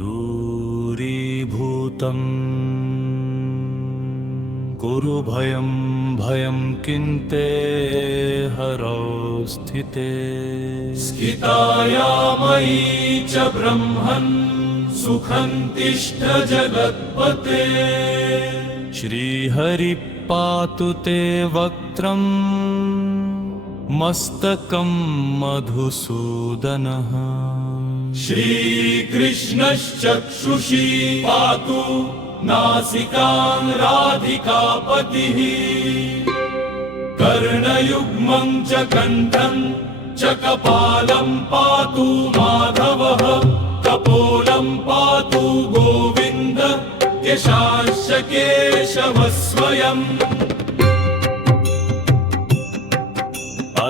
दूरीभूतम् कुरु भयं भयं किन्ते हरौ स्थिते स्थिताया मयि च ब्रह्मन् सुखं तिष्ठ जगत्पते श्रीहरि पातु ते वक्त्रम् मस्तकं मधुसूदनः श्रीकृष्णश्चक्षुषी पातु नासिकां राधिकापतिः कर्णयुग्मं च कण्ठं च कपालं पातु माधवः कपोलं पातु गोविन्द यशांश केशवः स्वयम्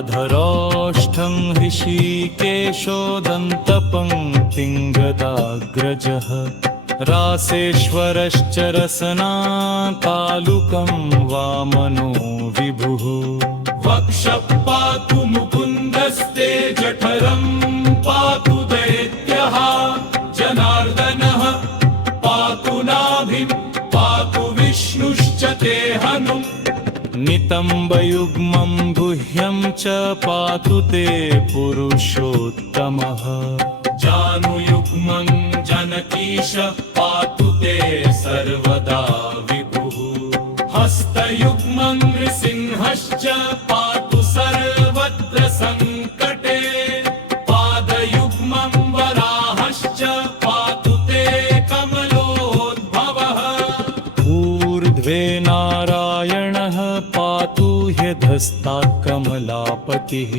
अधरोष्ठं ऋषिकेशो दन्तपङ्क्तिं गदाग्रजः रासेश्वरश्च रसनातालुकं वामनो विभुः वक्षः पातु मुकुन्दस्ते जठरं पातु दैत्यः जनार्दनः पातु नाभिं पातु विष्णुश्च ते हनुम् नितम्बयुग्मं गुह्यं च पातु ते पुरुषोत्तमः जानुयुग्मं जनकीश पातु ते सर्वदा विभुः हस्तयुग्मं नृसिंहश्च पातु सर्वत्र सङ्कटे पादयुग्मं वराहश्च पातु ते कमलोद्भवः ऊर्ध्वे नारायणः पातु ह्यधस्तात् कमलापतिः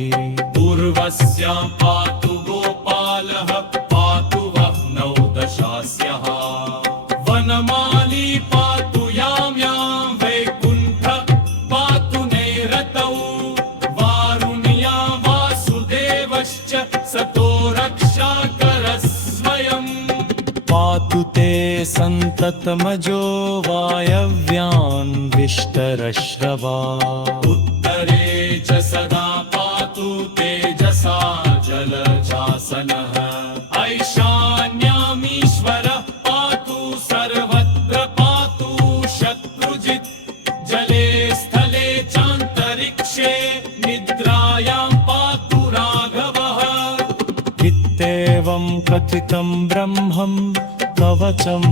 पूर्वस्यां पातु गोपालः पातु वह्नौ दशास्यः वनमाली पातु यां वैकुण्ठ पातु नैरतौ वारुण्यां वासुदेवश्च सतो रक्षाकरः स्वयम् पातु ते सन्ततमजो वायव्यान् विष्टरश्रवा उत्तरे च सदा पातु तेजसा जलजासनः ऐशान्यामीश्वरः पातु सर्वत्र पातु शत्रुजित् जले स्थले चान्तरिक्षे निद्रायां पातु राघवः इत्येवं कथितं ब्रह्मं कवचं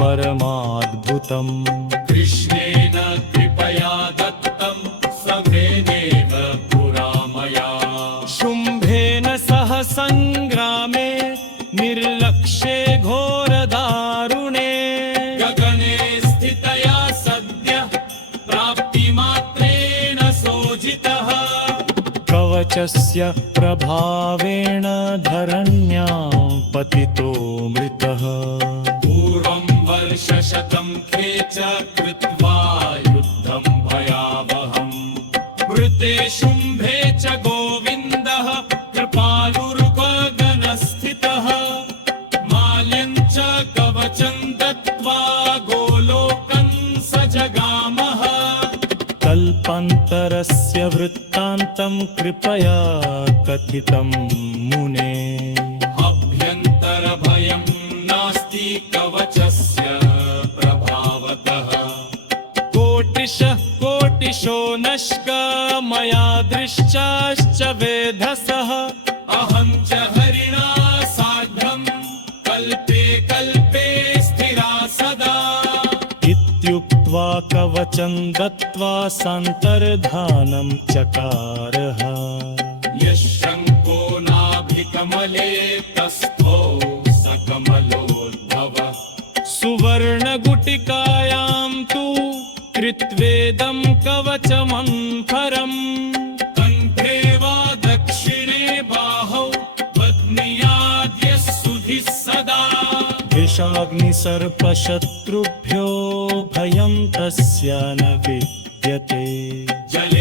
परमाद्भुतम् कृष्णेन कृपया दत्तं समेनेव पुरा मया शुम्भेन सह सङ्ग्रामे निर्लक्ष्ये घोरदारुणे गगने स्थितया सद्यः प्राप्तिमात्रेण सोजितः कवचस्य प्रभावेण धरण्यां पतितो मृतः पूर्वं वर्षशतं खेच कृत्वा युद्धं भयावहम् मृते शुम्भे च गोविन्दः कृपालुर्गगनस्थितः माल्यं च कवचं दत्त्वा गोलोकं स जगामः कल्पान्तरस्य वृत्तान्तं कृपया कथितं मुने अभ्यन्तरभयं नास्ति कवचस्य प्रभावतः कोटिशो नष्क मया दृश्चाश्च वेधसः अहं च हरिणा सार्धं कल्पे कल्पे स्थिरा सदा इत्युक्त्वा कवचं दत्त्वा सान्तर्धानं चकारः यशङ्को नाभिकमले तस्थो सकमलोद्भवः सुवर्णगुटिकायां तु कृत्वेदं कवचमन्फरम् कण्ठे वा दक्षिणे बाहौ बध्नीयाद्यः सुधिः सदा विषाग्निसर्पशत्रुभ्यो भयं तस्य न विद्यते जले